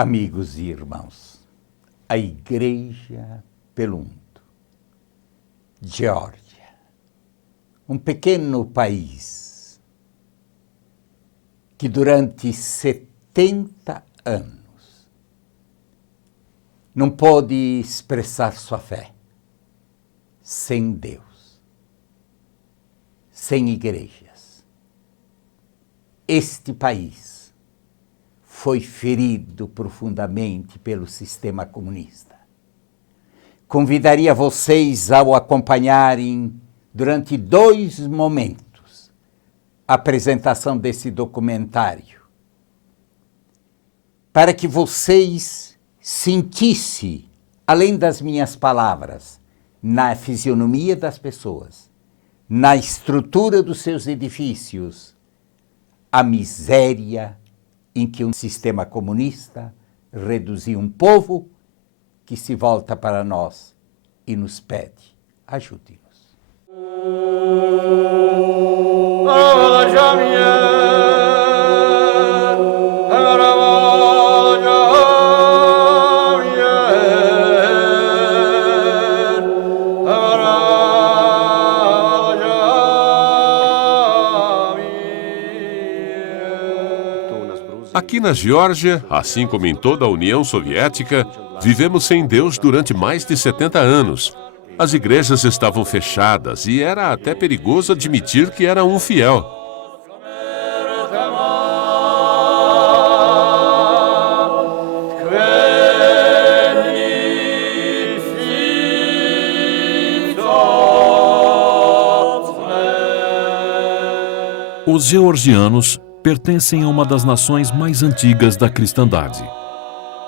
Amigos e irmãos, a Igreja pelo Mundo, Geórgia, um pequeno país que durante 70 anos não pôde expressar sua fé sem Deus, sem igrejas. Este país foi ferido profundamente pelo sistema comunista. Convidaria vocês ao acompanharem durante 2 momentos a apresentação desse documentário, para que vocês sentissem, além das minhas palavras, na fisionomia das pessoas, na estrutura dos seus edifícios, a miséria em que um sistema comunista reduziu um povo que se volta para nós e nos pede: ajude-nos. Aqui na Geórgia, assim como em toda a União Soviética, vivemos sem Deus durante mais de 70 anos. As igrejas estavam fechadas e era até perigoso admitir que era um fiel. Os georgianos pertencem a uma das nações mais antigas da cristandade.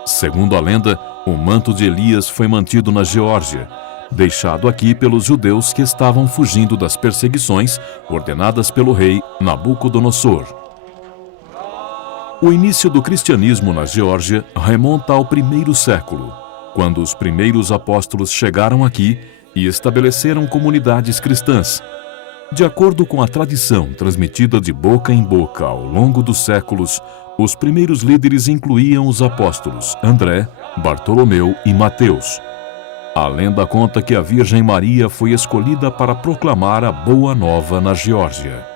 Segundo a lenda, o manto de Elias foi mantido na Geórgia, deixado aqui pelos judeus que estavam fugindo das perseguições ordenadas pelo rei Nabucodonosor. O início do cristianismo na Geórgia remonta ao 1º século, quando os primeiros apóstolos chegaram aqui e estabeleceram comunidades cristãs. De acordo com a tradição transmitida de boca em boca ao longo dos séculos, os primeiros líderes incluíam os apóstolos André, Bartolomeu e Mateus. A lenda conta que a Virgem Maria foi escolhida para proclamar a Boa Nova na Geórgia.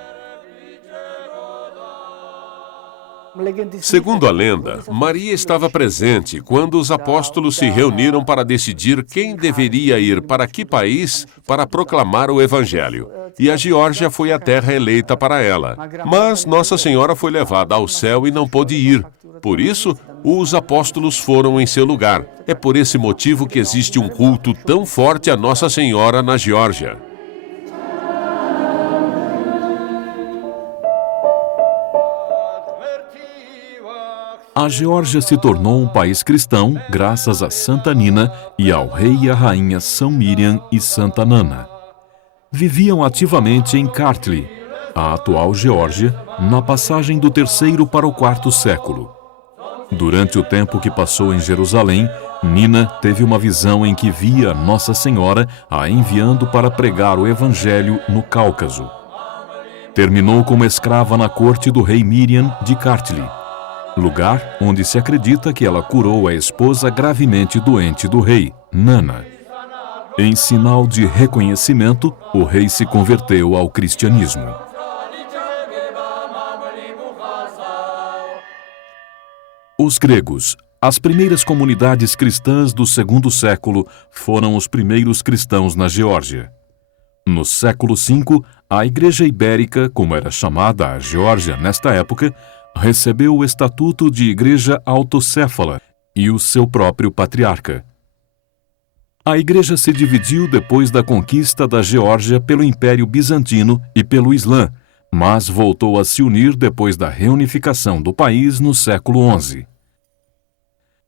Segundo a lenda, Maria estava presente quando os apóstolos se reuniram para decidir quem deveria ir para que país para proclamar o Evangelho. E a Geórgia foi a terra eleita para ela. Mas Nossa Senhora foi levada ao céu e não pôde ir. Por isso, os apóstolos foram em seu lugar. É por esse motivo que existe um culto tão forte a Nossa Senhora na Geórgia. A Geórgia se tornou um país cristão graças a Santa Nina e ao rei e à rainha São Miriam e Santa Nana. Viviam ativamente em Kartli, a atual Geórgia, na passagem do 3º para o 4º século. Durante o tempo que passou em Jerusalém, Nina teve uma visão em que via Nossa Senhora a enviando para pregar o Evangelho no Cáucaso. Terminou como escrava na corte do rei Miriam de Kartli, lugar onde se acredita que ela curou a esposa gravemente doente do rei, Nana. Em sinal de reconhecimento, o rei se converteu ao cristianismo. Os gregos, as primeiras comunidades cristãs do 2º século, foram os primeiros cristãos na Geórgia. No século V, a Igreja Ibérica, como era chamada a Geórgia nesta época, recebeu o estatuto de Igreja Autocéfala e o seu próprio patriarca. A Igreja se dividiu depois da conquista da Geórgia pelo Império Bizantino e pelo Islã, mas voltou a se unir depois da reunificação do país no século XI.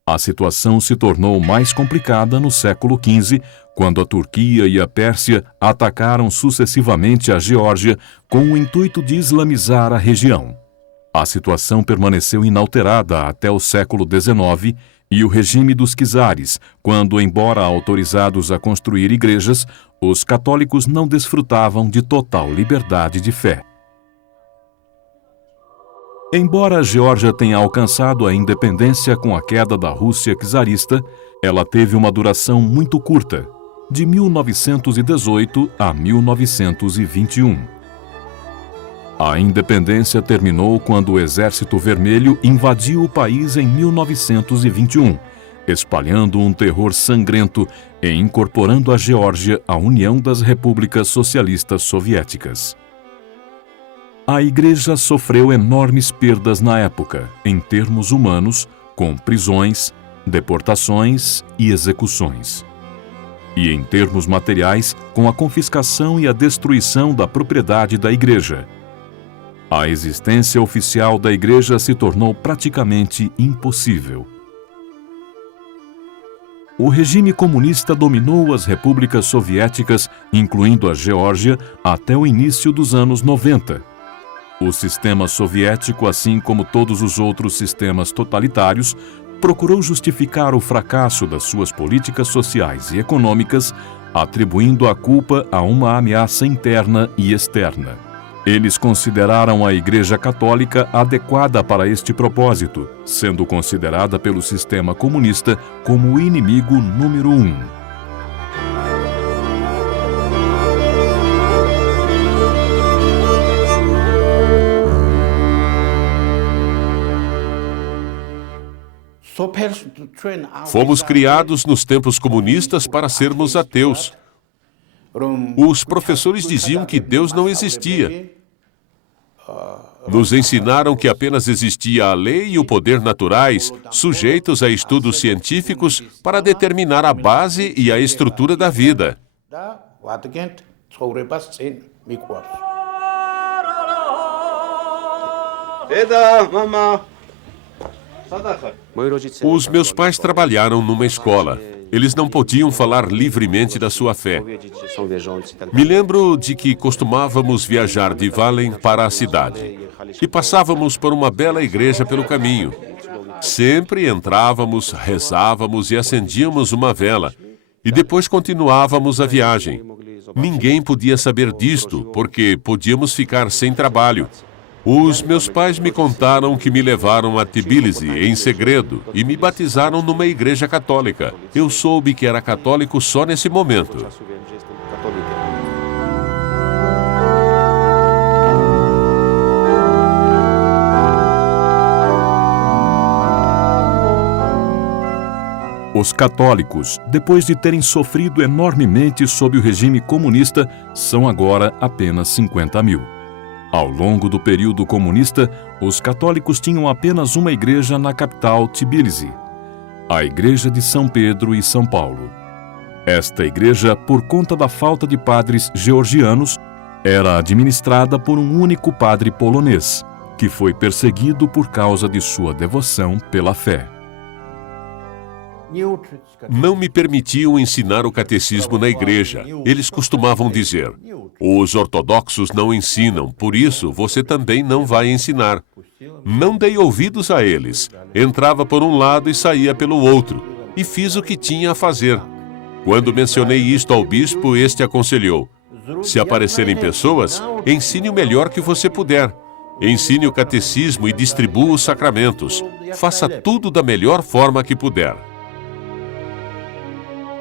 A situação se tornou mais complicada no século XV, quando a Turquia e a Pérsia atacaram sucessivamente a Geórgia com o intuito de islamizar a região. A situação permaneceu inalterada até o século XIX e o regime dos czares, quando, embora autorizados a construir igrejas, os católicos não desfrutavam de total liberdade de fé. Embora a Geórgia tenha alcançado a independência com a queda da Rússia czarista, ela teve uma duração muito curta, de 1918 a 1921. A independência terminou quando o Exército Vermelho invadiu o país em 1921, espalhando um terror sangrento e incorporando a Geórgia à União das Repúblicas Socialistas Soviéticas. A Igreja sofreu enormes perdas na época, em termos humanos, com prisões, deportações e execuções. E em termos materiais, com a confiscação e a destruição da propriedade da Igreja. A existência oficial da Igreja se tornou praticamente impossível. O regime comunista dominou as repúblicas soviéticas, incluindo a Geórgia, até o início dos anos 90. O sistema soviético, assim como todos os outros sistemas totalitários, procurou justificar o fracasso das suas políticas sociais e econômicas, atribuindo a culpa a uma ameaça interna e externa. Eles consideraram a Igreja Católica adequada para este propósito, sendo considerada pelo sistema comunista como o inimigo número 1. Fomos criados nos tempos comunistas para sermos ateus. Os professores diziam que Deus não existia. Nos ensinaram que apenas existia a lei e o poder naturais, sujeitos a estudos científicos para determinar a base e a estrutura da vida. Os meus pais trabalharam numa escola. Eles não podiam falar livremente da sua fé. Me lembro de que costumávamos viajar de Valem para a cidade e passávamos por uma bela igreja pelo caminho. Sempre entrávamos, rezávamos e acendíamos uma vela e depois continuávamos a viagem. Ninguém podia saber disto, porque podíamos ficar sem trabalho. Os meus pais me contaram que me levaram a Tbilisi em segredo e me batizaram numa igreja católica. Eu soube que era católico só nesse momento. Os católicos, depois de terem sofrido enormemente sob o regime comunista, são agora apenas 50 mil. Ao longo do período comunista, os católicos tinham apenas uma igreja na capital Tbilisi, a Igreja de São Pedro e São Paulo. Esta igreja, por conta da falta de padres georgianos, era administrada por um único padre polonês, que foi perseguido por causa de sua devoção pela fé. Não me permitiam ensinar o catecismo na igreja. Eles costumavam dizer: os ortodoxos não ensinam, por isso você também não vai ensinar. Não dei ouvidos a eles. Entrava por um lado e saía pelo outro, e fiz o que tinha a fazer. Quando mencionei isto ao bispo, este aconselhou: se aparecerem pessoas, ensine o melhor que você puder. Ensine o catecismo e distribua os sacramentos. Faça tudo da melhor forma que puder.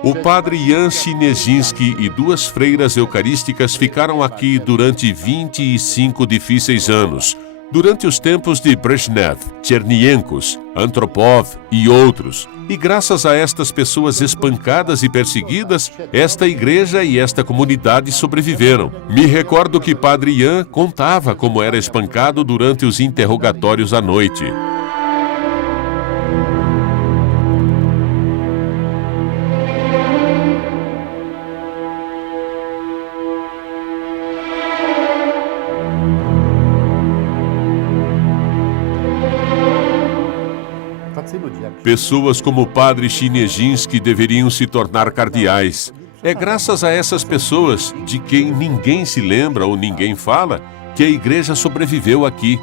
O padre Jan Chinieszynski e duas freiras eucarísticas ficaram aqui durante 25 difíceis anos, durante os tempos de Brezhnev, Chernyenkos, Antropov e outros. E graças a estas pessoas espancadas e perseguidas, esta igreja e esta comunidade sobreviveram. Me recordo que padre Jan contava como era espancado durante os interrogatórios à noite. Pessoas como o padre Chinieszynski deveriam se tornar cardeais. É graças a essas pessoas, de quem ninguém se lembra ou ninguém fala, que a igreja sobreviveu aqui.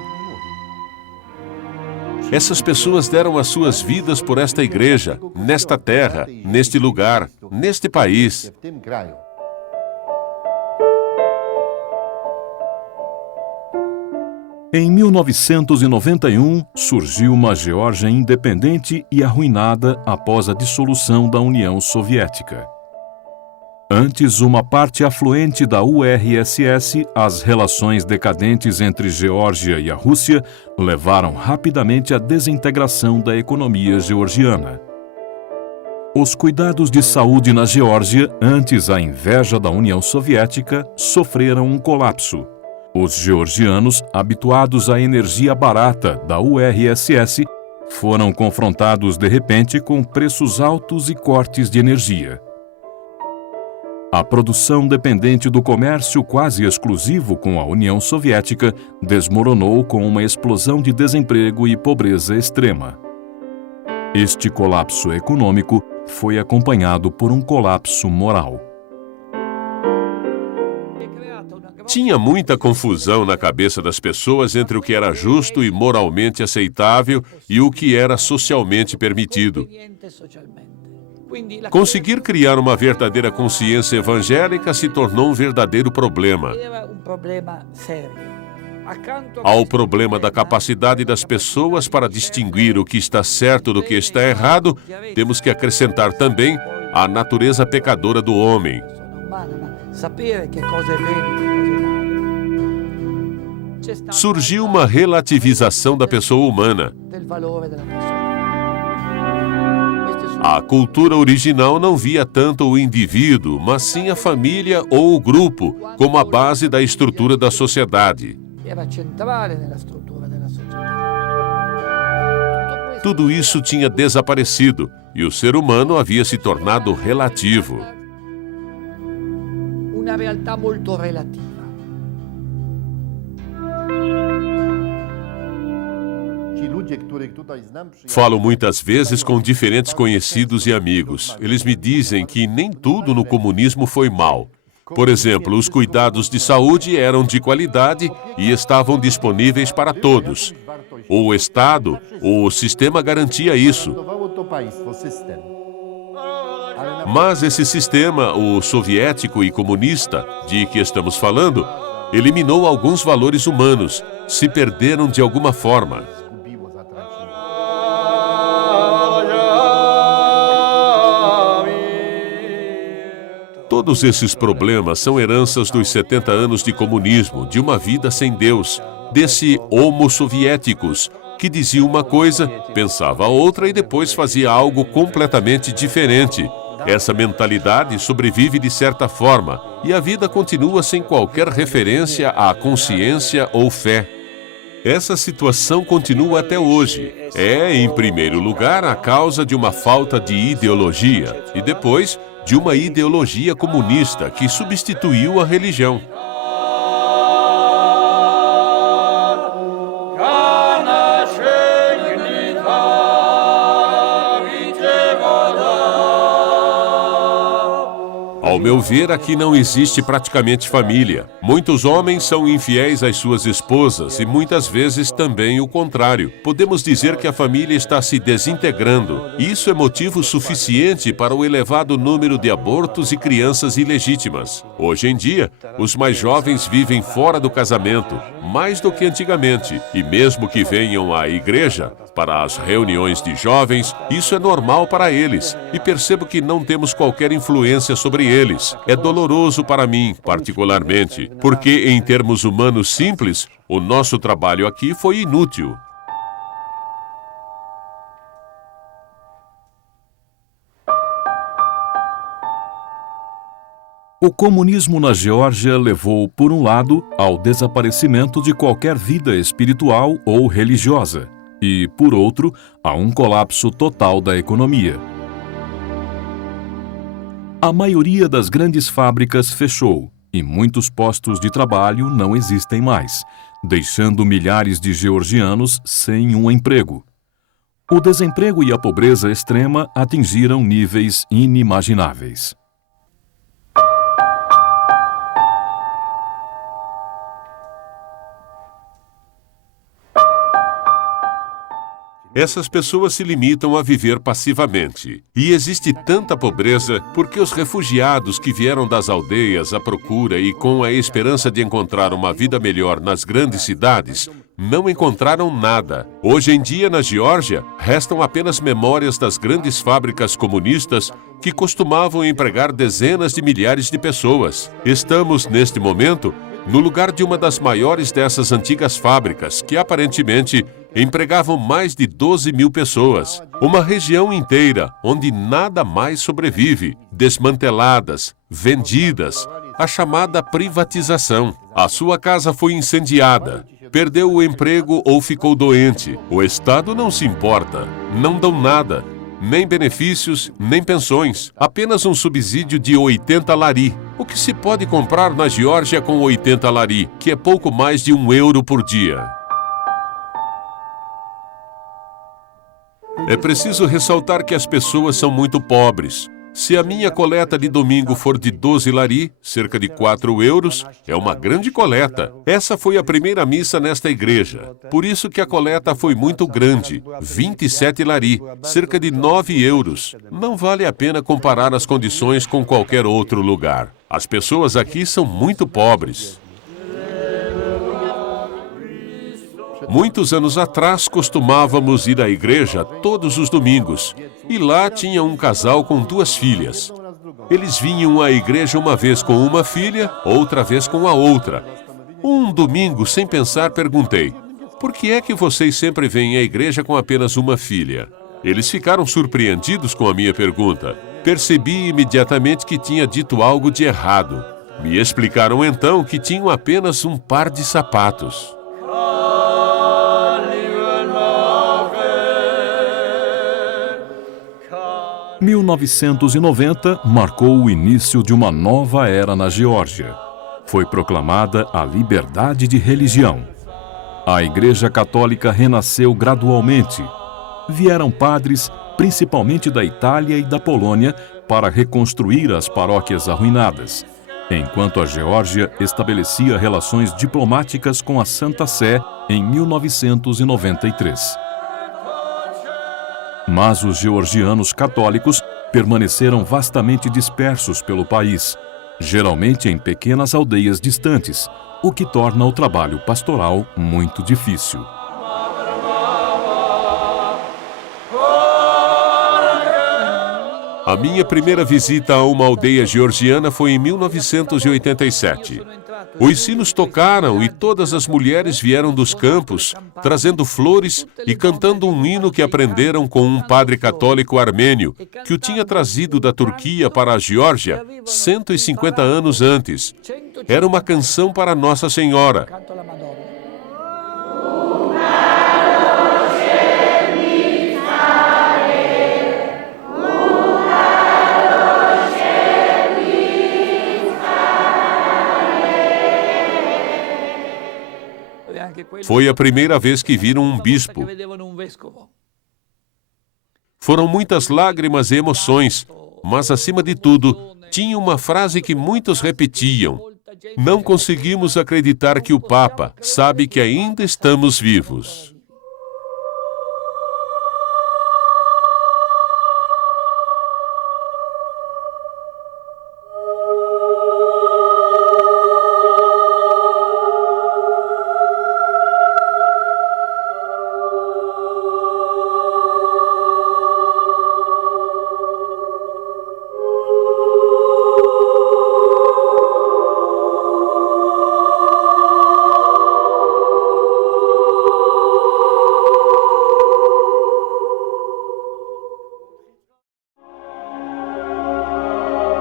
Essas pessoas deram as suas vidas por esta igreja, nesta terra, neste lugar, neste país. Em 1991, surgiu uma Geórgia independente e arruinada após a dissolução da União Soviética. Antes uma parte afluente da URSS, as relações decadentes entre Geórgia e a Rússia levaram rapidamente à desintegração da economia georgiana. Os cuidados de saúde na Geórgia, antes a inveja da União Soviética, sofreram um colapso. Os georgianos, habituados à energia barata da URSS, foram confrontados de repente com preços altos e cortes de energia. A produção dependente do comércio quase exclusivo com a União Soviética desmoronou com uma explosão de desemprego e pobreza extrema. Este colapso econômico foi acompanhado por um colapso moral. Tinha muita confusão na cabeça das pessoas entre o que era justo e moralmente aceitável e o que era socialmente permitido. Conseguir criar uma verdadeira consciência evangélica se tornou um verdadeiro problema. Ao problema da capacidade das pessoas para distinguir o que está certo do que está errado, temos que acrescentar também a natureza pecadora do homem. Surgiu uma relativização da pessoa humana. A cultura original não via tanto o indivíduo, mas sim a família ou o grupo, como a base da estrutura da sociedade. Tudo isso tinha desaparecido e o ser humano havia se tornado relativo. Uma realtà molto relativa. Falo muitas vezes com diferentes conhecidos e amigos. Eles me dizem que nem tudo no comunismo foi mal. Por exemplo, os cuidados de saúde eram de qualidade e estavam disponíveis para todos. O Estado, o sistema garantia isso. Mas esse sistema, o soviético e comunista, de que estamos falando, eliminou alguns valores humanos, se perderam de alguma forma. Todos esses problemas são heranças dos 70 anos de comunismo, de uma vida sem Deus, desse homo soviéticos, que dizia uma coisa, pensava outra e depois fazia algo completamente diferente. Essa mentalidade sobrevive de certa forma e a vida continua sem qualquer referência à consciência ou fé. Essa situação continua até hoje. É, em primeiro lugar, a causa de uma falta de ideologia e depois de uma ideologia comunista que substituiu a religião. Ao meu ver, aqui não existe praticamente família. Muitos homens são infiéis às suas esposas e muitas vezes também o contrário. Podemos dizer que a família está se desintegrando. Isso é motivo suficiente para o elevado número de abortos e crianças ilegítimas. Hoje em dia, os mais jovens vivem fora do casamento, mais do que antigamente. E mesmo que venham à igreja, para as reuniões de jovens, isso é normal para eles. E percebo que não temos qualquer influência sobre eles. É doloroso para mim, particularmente, porque em termos humanos simples, o nosso trabalho aqui foi inútil. O comunismo na Geórgia levou, por um lado, ao desaparecimento de qualquer vida espiritual ou religiosa, e, por outro, a um colapso total da economia. A maioria das grandes fábricas fechou e muitos postos de trabalho não existem mais, deixando milhares de georgianos sem um emprego. O desemprego e a pobreza extrema atingiram níveis inimagináveis. Essas pessoas se limitam a viver passivamente. E existe tanta pobreza porque os refugiados que vieram das aldeias à procura e com a esperança de encontrar uma vida melhor nas grandes cidades, não encontraram nada. Hoje em dia, na Geórgia, restam apenas memórias das grandes fábricas comunistas que costumavam empregar dezenas de milhares de pessoas. Estamos, neste momento, no lugar de uma das maiores dessas antigas fábricas, que aparentemente empregavam mais de 12 mil pessoas. Uma região inteira onde nada mais sobrevive, desmanteladas, vendidas, a chamada privatização. A sua casa foi incendiada, perdeu o emprego ou ficou doente. O Estado não se importa, não dão nada, nem benefícios, nem pensões, apenas um subsídio de 80 lari. O que se pode comprar na Geórgia com 80 lari, que é pouco mais de €1 por dia? É preciso ressaltar que as pessoas são muito pobres. Se a minha coleta de domingo for de 12 lari, cerca de 4 euros, é uma grande coleta. Essa foi a primeira missa nesta igreja. Por isso que a coleta foi muito grande, 27 lari, cerca de 9 euros. Não vale a pena comparar as condições com qualquer outro lugar. As pessoas aqui são muito pobres. Muitos anos atrás, costumávamos ir à igreja todos os domingos, e lá tinha um casal com 2 filhas. Eles vinham à igreja uma vez com uma filha, outra vez com a outra. Um domingo, sem pensar, perguntei: por que é que vocês sempre vêm à igreja com apenas uma filha? Eles ficaram surpreendidos com a minha pergunta. Percebi imediatamente que tinha dito algo de errado. Me explicaram então que tinham apenas um par de sapatos. 1990 marcou o início de uma nova era na Geórgia. Foi proclamada a liberdade de religião. A Igreja Católica renasceu gradualmente. Vieram padres, principalmente da Itália e da Polônia, para reconstruir as paróquias arruinadas, enquanto a Geórgia estabelecia relações diplomáticas com a Santa Sé em 1993. Mas os georgianos católicos permaneceram vastamente dispersos pelo país, geralmente em pequenas aldeias distantes, o que torna o trabalho pastoral muito difícil. A minha primeira visita a uma aldeia georgiana foi em 1987. Os sinos tocaram e todas as mulheres vieram dos campos, trazendo flores e cantando um hino que aprenderam com um padre católico armênio, que o tinha trazido da Turquia para a Geórgia 150 anos antes. Era uma canção para Nossa Senhora. Foi a primeira vez que viram um bispo. Foram muitas lágrimas e emoções, mas, acima de tudo, tinha uma frase que muitos repetiam: não conseguimos acreditar que o Papa sabe que ainda estamos vivos.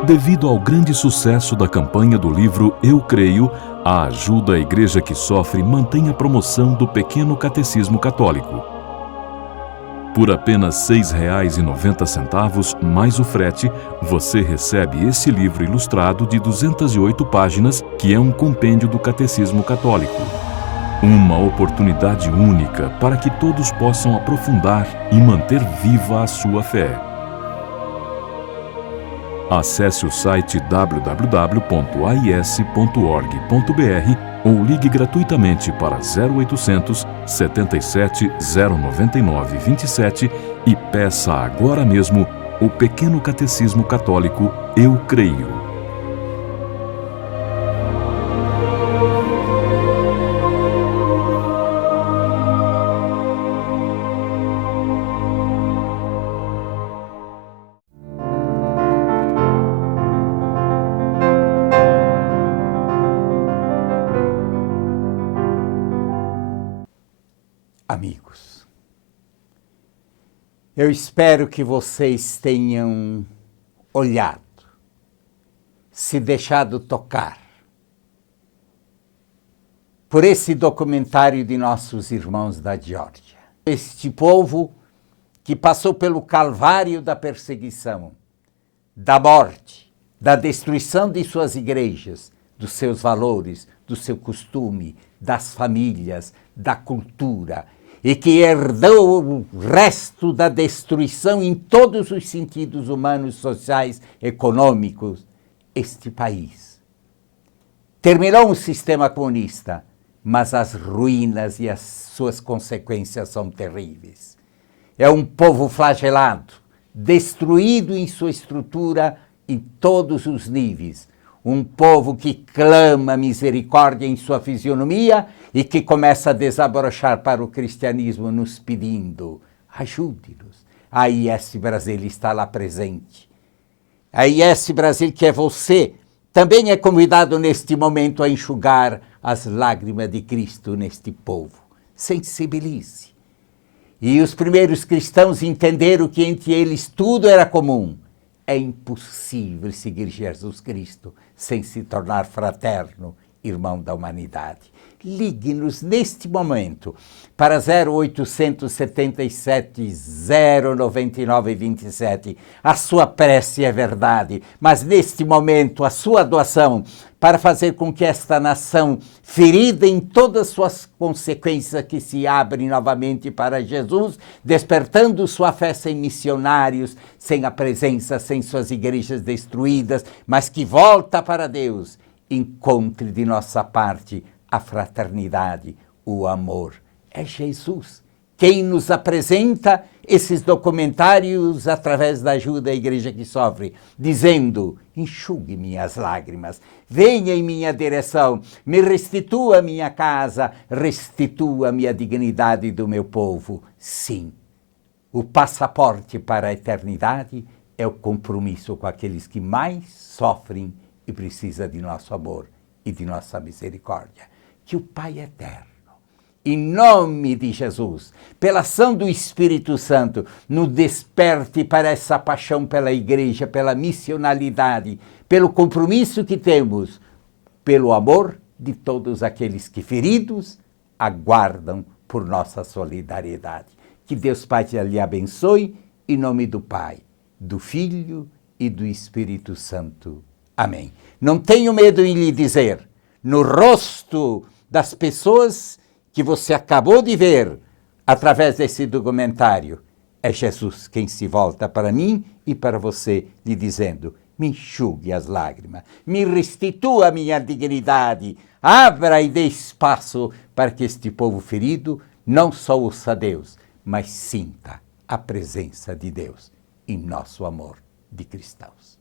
Devido ao grande sucesso da campanha do livro Eu Creio, a Ajuda à Igreja que Sofre mantém a promoção do Pequeno Catecismo Católico. Por apenas R$ 6,90 mais o frete, você recebe esse livro ilustrado de 208 páginas, que é um compêndio do Catecismo Católico. Uma oportunidade única para que todos possam aprofundar e manter viva a sua fé. Acesse o site www.ais.org.br ou ligue gratuitamente para 0800 77 099 27 e peça agora mesmo o Pequeno Catecismo Católico Eu Creio. Eu espero que vocês tenham olhado, se deixado tocar por esse documentário de nossos irmãos da Geórgia. Este povo que passou pelo calvário da perseguição, da morte, da destruição de suas igrejas, dos seus valores, do seu costume, das famílias, da cultura, e que herdou o resto da destruição em todos os sentidos humanos, sociais, econômicos, este país. Terminou o sistema comunista, mas as ruínas e as suas consequências são terríveis. É um povo flagelado, destruído em sua estrutura em todos os níveis. Um povo que clama misericórdia em sua fisionomia e que começa a desabrochar para o cristianismo nos pedindo, ajude-nos. A IS Brasil está lá presente. A IS Brasil, que é você, também é convidado neste momento a enxugar as lágrimas de Cristo neste povo. Sensibilize. E os primeiros cristãos entenderam que entre eles tudo era comum. É impossível seguir Jesus Cristo sem se tornar fraterno, irmão da humanidade. Ligue-nos neste momento para 0877 099 27. A sua prece é verdade, mas neste momento a sua doação para fazer com que esta nação, ferida em todas suas consequências, que se abre novamente para Jesus, despertando sua fé sem missionários, sem a presença, sem suas igrejas destruídas, mas que volta para Deus, encontre de nossa parte a fraternidade, o amor. É Jesus quem nos apresenta esses documentários através da ajuda da Igreja que Sofre, dizendo, enxugue minhas lágrimas, venha em minha direção, me restitua minha casa, restitua minha dignidade do meu povo. Sim, o passaporte para a eternidade é o compromisso com aqueles que mais sofrem e precisam de nosso amor e de nossa misericórdia. Que o Pai eterno, em nome de Jesus, pela ação do Espírito Santo, nos desperte para essa paixão pela igreja, pela missionalidade, pelo compromisso que temos, pelo amor de todos aqueles que, feridos, aguardam por nossa solidariedade. Que Deus Pai lhe abençoe, em nome do Pai, do Filho e do Espírito Santo. Amém. Não tenho medo em lhe dizer, no rosto das pessoas que você acabou de ver através desse documentário, é Jesus quem se volta para mim e para você, lhe dizendo, me enxugue as lágrimas, me restitua a minha dignidade, abra e dê espaço para que este povo ferido não só ouça Deus, mas sinta a presença de Deus em nosso amor de cristãos.